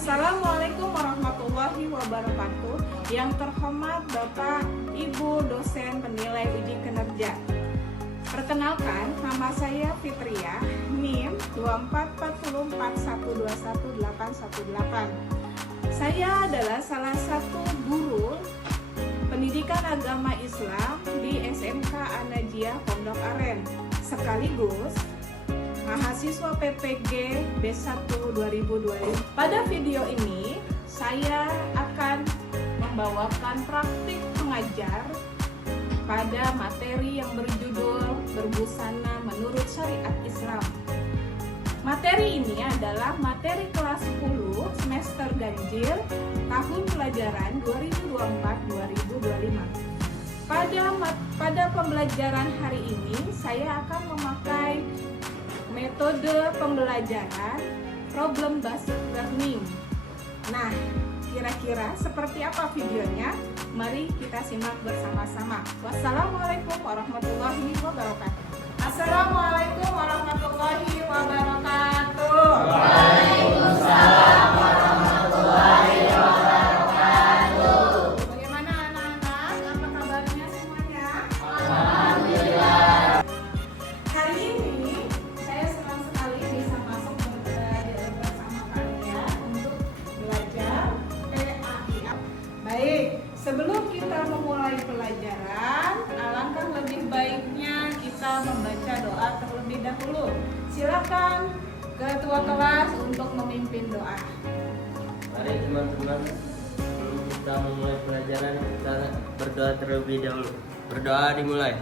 Assalamualaikum warahmatullahi wabarakatuh. Yang terhormat Bapak, Ibu, dosen penilai uji kinerja. Perkenalkan, nama saya Fitria, NIM 244041211818. Saya adalah salah satu guru pendidikan agama Islam di SMK An-Najiyah Pondok Aren, sekaligus mahasiswa PPG B1 2025. Pada video ini, saya akan membawakan praktik mengajar pada materi yang berjudul Berbusana Menurut Syariat Islam. Materi ini adalah materi kelas 10 semester ganjil tahun pelajaran 2024-2025. Pada pembelajaran hari ini, saya akan memakai metode pembelajaran problem based learning. Nah, kira-kira seperti apa videonya? Mari kita simak bersama-sama. Wassalamualaikum warahmatullahi wabarakatuh. Assalamualaikum warahmatullahi wabarakatuh. Waalaikumsalam warahmatullahi wabarakatuh. Bagaimana anak-anak? Apa kabarnya semuanya? Alhamdulillah. Hari ini saya senang sekali bisa masuk bersama kalian untuk belajar PAIA. Baik, sebelum kita memulai pelajaran, alangkah lebih baiknya kita membaca doa terlebih dahulu. Silakan ketua kelas untuk memimpin doa. Mari teman-teman, sebelum kita memulai pelajaran, kita berdoa terlebih dahulu. Berdoa dimulai.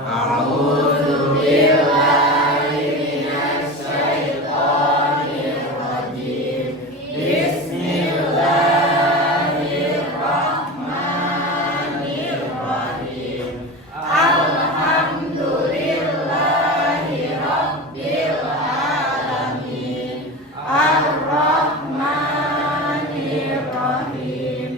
A'udzubillahi minasyaitonirrajim. Bismillahirrahmanirrahim. Alhamdulillahi rabbil alamin. Ar-Rahmanir-Rahim.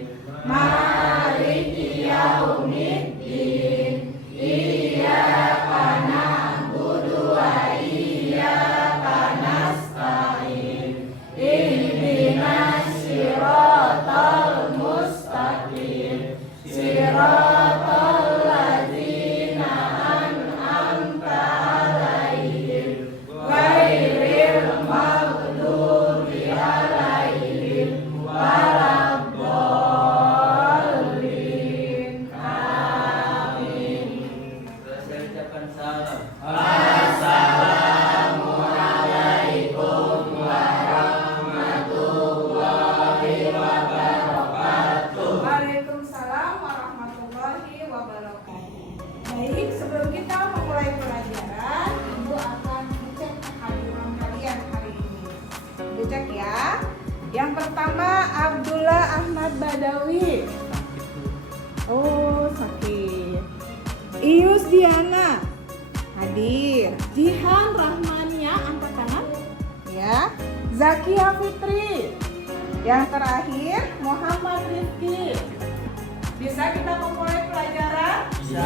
Maliki yaumiddin. Iyyaka na'budu wa iyyaka nasta'in. Ihdinas siratal mustaqim. Siratal ladzina an'amta 'alaihim ghairil maghdubi 'alaihim waladdallin. Amin. Saya ucapkan salam. Assalamualaikum warahmatullahi wabarakatuh. Waalaikumsalam warahmatullahi wabarakatuh. Baik, sebelum kita memulai pelajaran, Ibu akan cek kehadiran kalian hari ini. Ibu cek ya. Yang pertama, Abdullah Ahmad Badawi. Oh, sakit. Ius Diana hadir. Jihan Rahmania, angkat tangan. Ya. Zakia Fitri. Yang terakhir, Muhammad Rifki. Bisa kita memulai pelajaran? Bisa.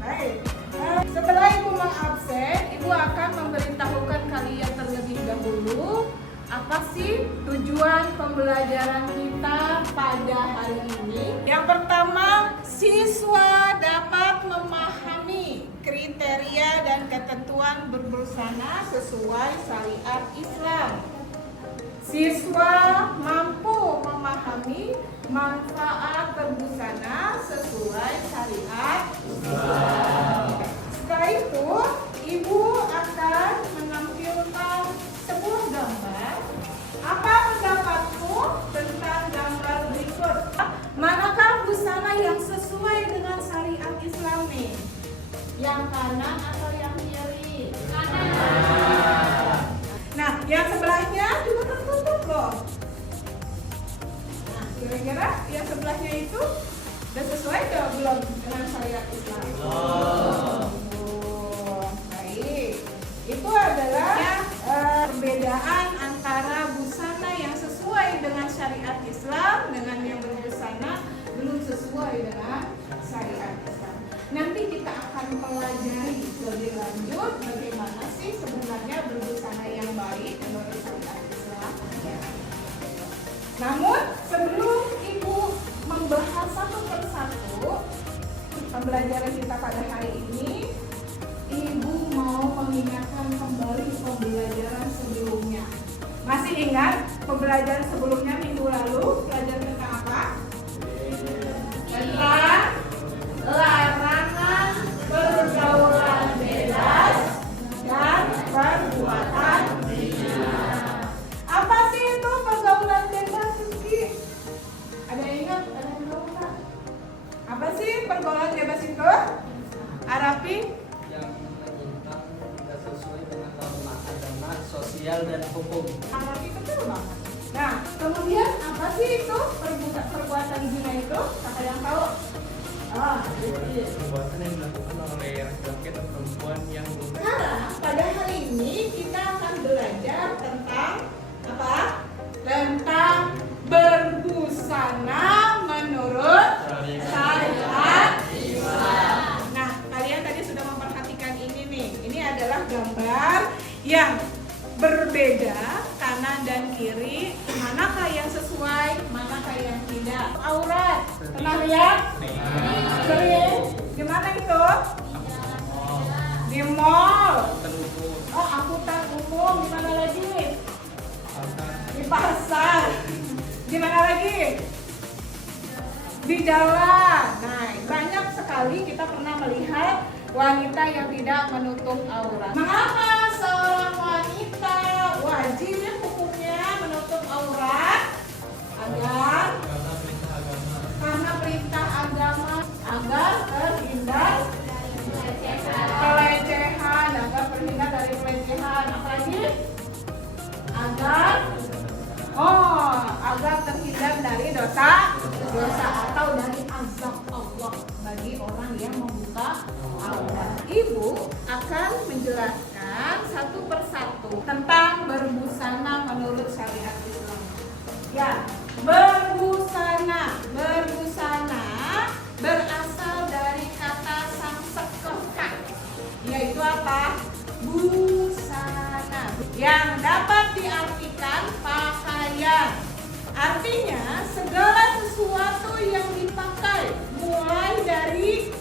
Baik. Setelah Ibu mengabsen, Ibu akan memberitahukan kalian terlebih dahulu apa sih tujuan pembelajaran kita pada hari ini. Yang pertama, siswa dapat memahami kriteria dan ketentuan berbusana sesuai syariat Islam. Siswa mampu memahami manfaat berbusana sesuai syariat Islam. Setelah itu, Ibu akan menampilkan sebuah gambar. Apa pendapatmu tentang gambar berikut? Manakah busana yang sesuai dengan syariat Islam nih? Yang kanan atau yang kiri? Kanan. Nah, yang sebelahnya juga tertutup loh. Nah, kira-kira yang sebelahnya itu udah sesuai gak belum dengan syariat Islam? Baik. Itu adalah perbedaan antara busana yang sesuai dengan syariat Islam dengan yang berbusana belum sesuai dengan syariat Islam. Nanti kita akan pelajari lebih lanjut bagaimana sih sebenarnya berbusana yang baik menurut syariat Islam. Namun sebelum Ibu membahas satu persatu pembelajaran kita pada hari ini, Ibu mau mengingatkan kembali pembelajaran sebelumnya. Masih ingat pembelajaran sebelumnya minggu lalu belajar tentang apa? Tentang larangan pergaulan bebas dan perbuatan zina. Apa sih itu pergaulan bebas, Rizky? Ada yang ingat? Ada yang tahu nggak? Apa sih pergaulan bebas itu? Arapi? Yang menyimpang tidak sesuai dengan norma agama, sosial dan hukum. Arapi betul banget. Nah, kemudian apa sih itu perbuatan zina itu? Siapa yang tahu? Perbuatan yang dilakukan oleh laki-laki atau perempuan yang belum Sekarang pada hari ini kita akan belajar tentang apa? Tentang berbusana menurut syariat Islam. Nah, kalian tadi sudah memperhatikan ini nih. Ini adalah gambar yang berbeda kanan dan kiri. Manakah yang sesuai, manakah yang tidak? Aurat. Pernah lihat? Sering. Gimana itu? Di mall. Oh, angkutan umum. Gimana lagi? Di pasar. Gimana lagi? Di jalan. Nah, banyak sekali kita pernah melihat wanita yang tidak menutup aurat. Mengapa seorang wanita wajib hukumnya menutup aurat? Karena perintah agama, agar terhindar pelecehan, agar terhindar dari pelecehan. Apalagi? Agar terhindar dari dosa atau dari azab Allah bagi orang yang membuka aurat. Ibu akan menjelaskan satu persatu tentang berbusana menurut syariat Islam. Ya, berbusana berasal dari kata Sanskerta, yaitu apa? Busana, yang dapat diartikan pakaian. Artinya segala sesuatu yang dipakai mulai dari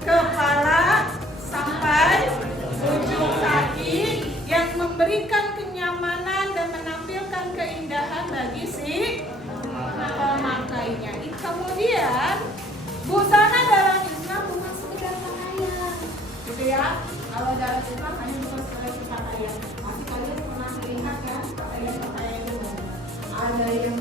kepala sampai ujung kaki yang memberikan kenyamanan dan menampilkan keindahan bagi si pemakainya. Kemudian busana dalam Islam bukan sekedar pakaian, gitu ya. Kalau dalam Islam hanya bukan sekedar pakaian. Masih kalian pernah melihat kan pakaian itu? Ada yang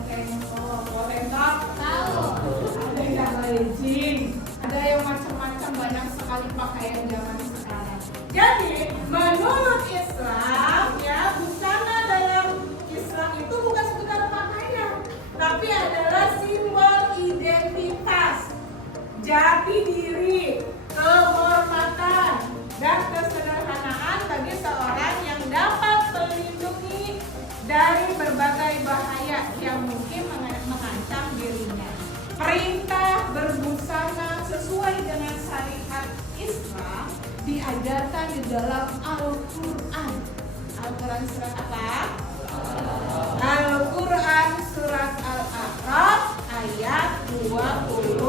korentak, ada yang legging, ada yang macam-macam, banyak sekali pakaian zaman sekarang. Jadi menurut Islam ya, busana dalam Islam itu bukan sekedar pakaian, tapi adalah simbol identitas, jati diri, kehormatan, dan kesederhanaan bagi seorang yang dapat melindungi dari berbagai bahaya yang mungkin mengancam dirinya. Perintah berbusana sesuai dengan syariat Islam diajarkan di dalam Al-Quran. Al-Quran surat apa? Al-Quran surat Al-A'raf ayat 26.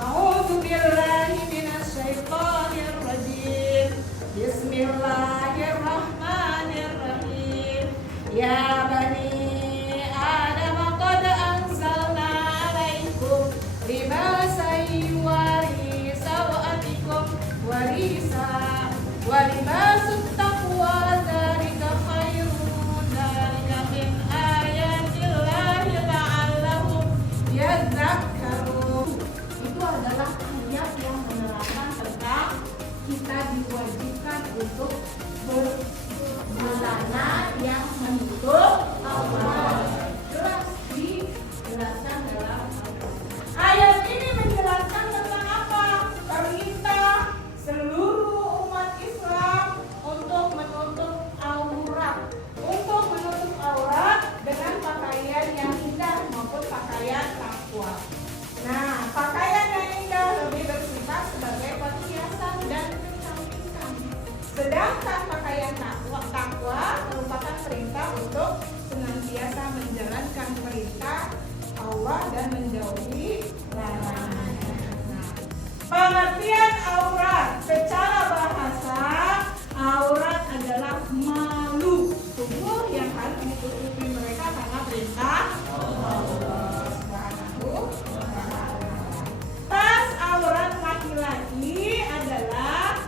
A'udzu billahi minasyaitonir rajim. Bismillahirrahmanirrahim. Ya bani Adam qad anzalna 'alaikum libasan yuwari sawatikum wa libasut taqwa dzalika khairun dzalika min ayatillahi senantiasa menjalankan perintah Allah dan menjauhi larangan. Nah, pengertian aurat secara bahasa, aurat adalah malu tubuh yang harus ditutupi mereka karena perintah Allah Subhanahu wa ta'ala. Tas aurat laki-laki adalah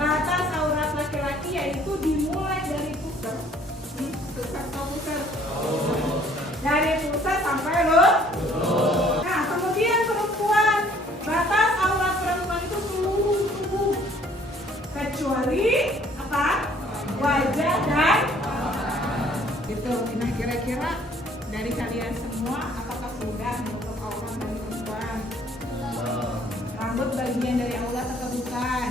batas aurat laki-laki yaitu dimulai dari pusar. Pusar atau pusar? Dari pusat sampai lutut. Nah, kemudian perempuan, batas aurat perempuan itu seluruh tubuh kecuali apa? Wajah dan gitu. Nah, kira-kira dari kalian semua apakah sudah menutup aurat dari perempuan? Rambut bagian dari aurat atau bukan?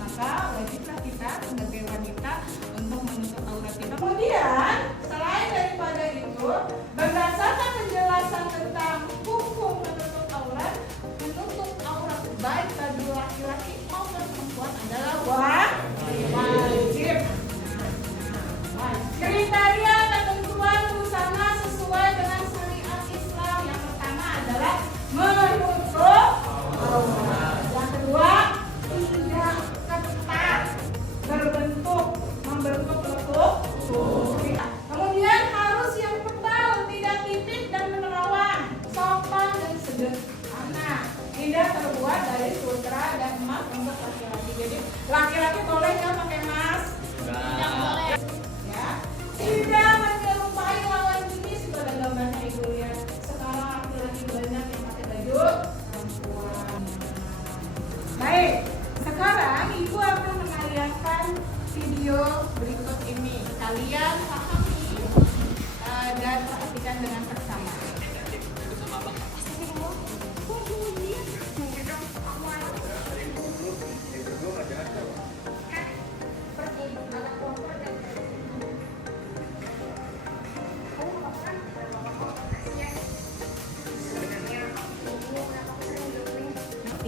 Maka wajiblah kita sebagai wanita untuk menutup aurat kita. Kemudian selain daripada itu, berdasarkan penjelasan tentang hukum menutup aurat baik bagi laki-laki maupun perempuan adalah wajib. Kriteria ketentuan busana sesuai dengan syariat Islam yang pertama adalah menutup aurat. Yang kedua, tidak ketat, membentuk lekuk. Kemudian harus yang tebal, tidak tipis dan menerawang, sopan dan sederhana. Tidak terbuat dari sutra dan emas untuk laki-laki. Jadi laki-laki boleh nggak pakai emas? Tidak boleh. Ya. Tidak menyerupai lawan jenis pada gambarnya ibu lihat. Sekarang laki-laki banyak yang pakai baju perempuan. Baik, sekarang ibu akan menayangkan video berikut ini. Kalian pahami dan perhatikan dengan seksama.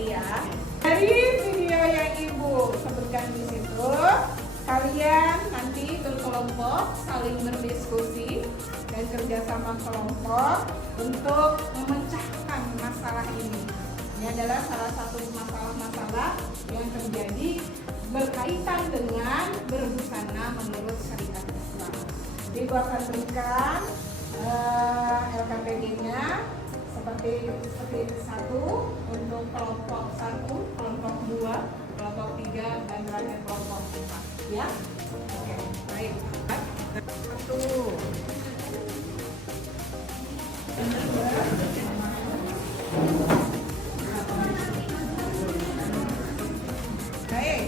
Ya. Dari video yang ibu sebutkan di situ, kalian nanti berkelompok saling berdiskusi dan kerjasama kelompok untuk memecahkan masalah ini. Ini adalah salah satu masalah-masalah yang terjadi berkaitan dengan berbusana menurut syariat Islam. Jadi ibu akan berikan LKPD-nya seperti satu untuk kelompok 1, kelompok 2, kelompok 3 dan terakhir kelompok 4 ya. Oke, baik. 1. Baik.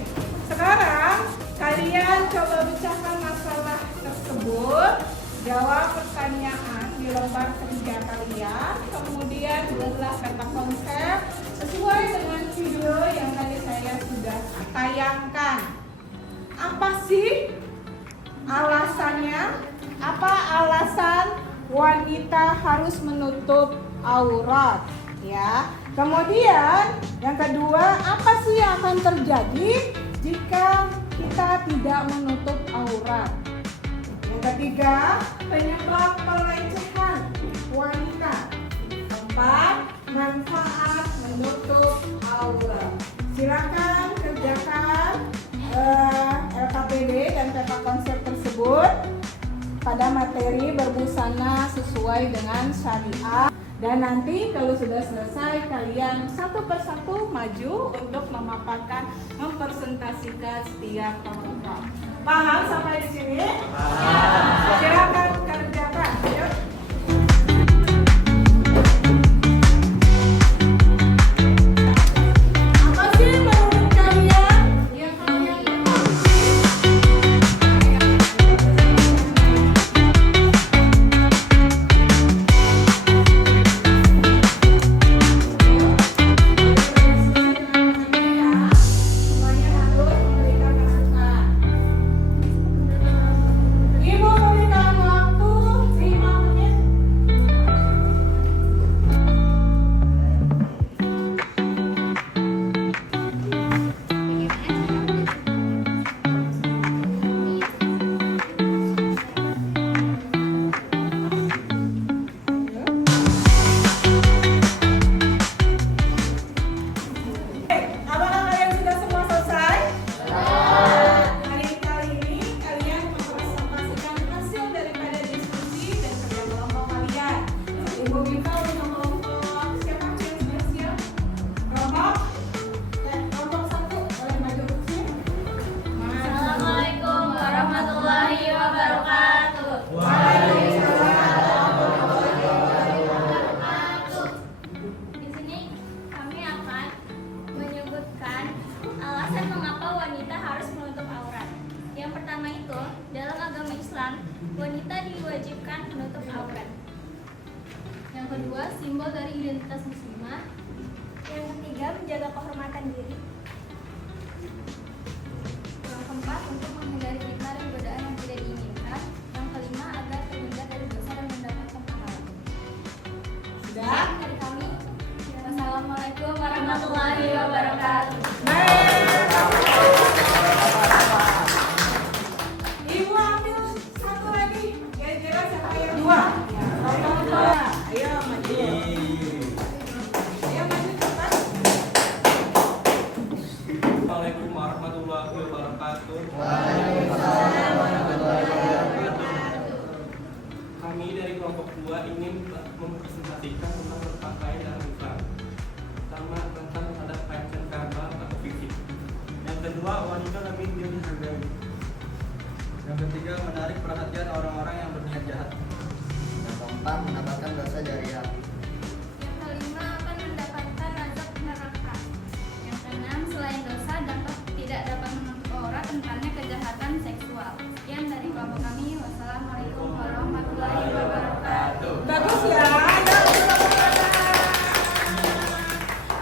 Sekarang kalian coba pecahkan masalah tersebut. Jawab pertanyaan di lembar kerja kalian, kemudian buatlah peta konsep sesuai dengan video yang tadi saya sudah tayangkan. Apa sih alasannya? Apa alasan wanita harus menutup aurat? Ya. Kemudian yang kedua, apa sih yang akan terjadi jika kita tidak menutup aurat? Yang ketiga, penyebab pelecehan wanita. Keempat, manfaat menutup aurat. Silakan kerjakan LKPD dan peta konsep tersebut pada materi berbusana sesuai dengan syariat. Dan nanti kalau sudah selesai, kalian satu persatu maju untuk memaparkan, mempresentasikan setiap kelompok. Paham sampai di sini? Paham. Silakan kerjakan. Yuk. Apa sih menurut kalian yang kalian semuanya harus memberikan masukan. Ibu pertama itu, dalam agama Islam, wanita diwajibkan menutup aurat. Yang kedua, simbol dari identitas muslimah. Yang ketiga, menjaga kehormatan diri. Yang keempat, untuk menghindari fitnah dan godaan yang tidak diinginkan. Yang kelima, agar terhindar dari dosa dan mendapatkan pahala. Sudah? Sekian dari kami. Wassalamualaikum warahmatullahi wabarakatuh. Ibu ambil satu lagi. Kira-kira siapa yang dua? Nomor dua. Ayo maju. Ayo maju cepat. Assalamualaikum warahmatullahi wabarakatuh. Kami dari kelompok 2 ingin mempresentasikan tentang berpakaian dalam Islam. Pertama, tentang terhadap pakaian kaabah atau fikih. Yang kedua, wanita lebih dihargai. Yang ketiga, menarik perhatian orang-orang yang berniat jahat. Yang keempat, mendapatkan dosa jariah. Yang kelima, akan mendapatkan azab neraka. Yang keenam, selain dosa tidak dapat menutup aurat, rentannya kejahatan seksual. Sekian dari kelompok kami. Wassalamualaikum warahmatullahi wabarakatuh. Bagus ya.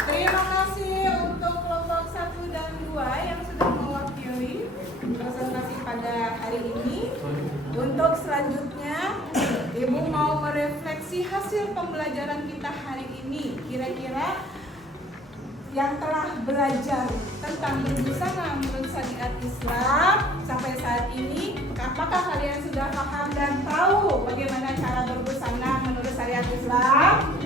Terima kasih untuk kelompok 1 dan 2 yang sudah mewakili presentasi pada hari ini. Untuk selanjutnya, Ibu mau merefleksi hasil pembelajaran kita hari ini. Kira-kira yang telah belajar tentang berbusana menurut syariat Islam sampai saat ini, apakah kalian sudah paham dan tahu bagaimana cara berbusana menurut syariat Islam?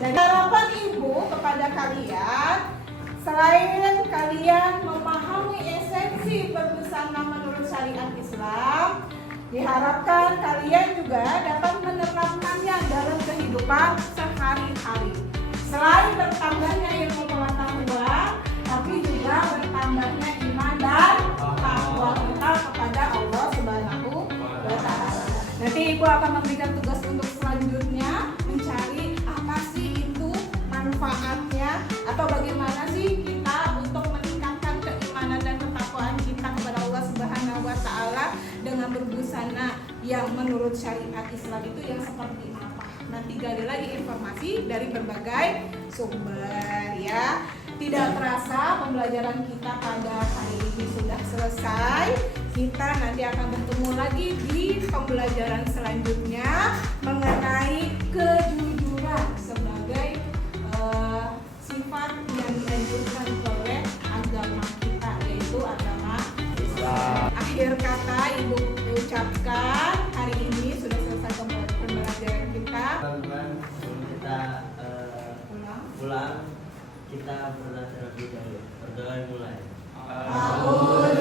Dan harapan Ibu kepada kalian, selain kalian memahami esensi berbusana menurut syariat Islam, diharapkan kalian juga dapat menerapkannya dalam kehidupan sehari-hari. Selain bertambahnya ilmu pengetahuan, tapi juga bertambahnya iman dan takwa kita kepada Allah Subhanahu wa Ta'ala. Nanti Ibu akan memberikan tugas untuk selanjutnya mencari apa sih itu manfaatnya atau bagaimana sih kita untuk meningkatkan keimanan dan ketakwaan kita kepada Allah Subhanahu wa Ta'ala dengan berbusana yang menurut syariat Islam itu yang seperti apa. Nanti gali lagi informasi dari berbagai sumber ya. Tidak terasa pembelajaran kita pada hari ini sudah selesai. Kita nanti akan bertemu lagi di pembelajaran selanjutnya mengenai kejujuran sebagai sifat yang dianjurkan oleh agama kita, yaitu agama Islam. Akhir kata Ibu ucapkan hari ini sudah selesai pembelajaran kita. Teman-teman, sebelum kita pulang, kita berdoa terlebih dahulu. Berdoa mulai. Amin.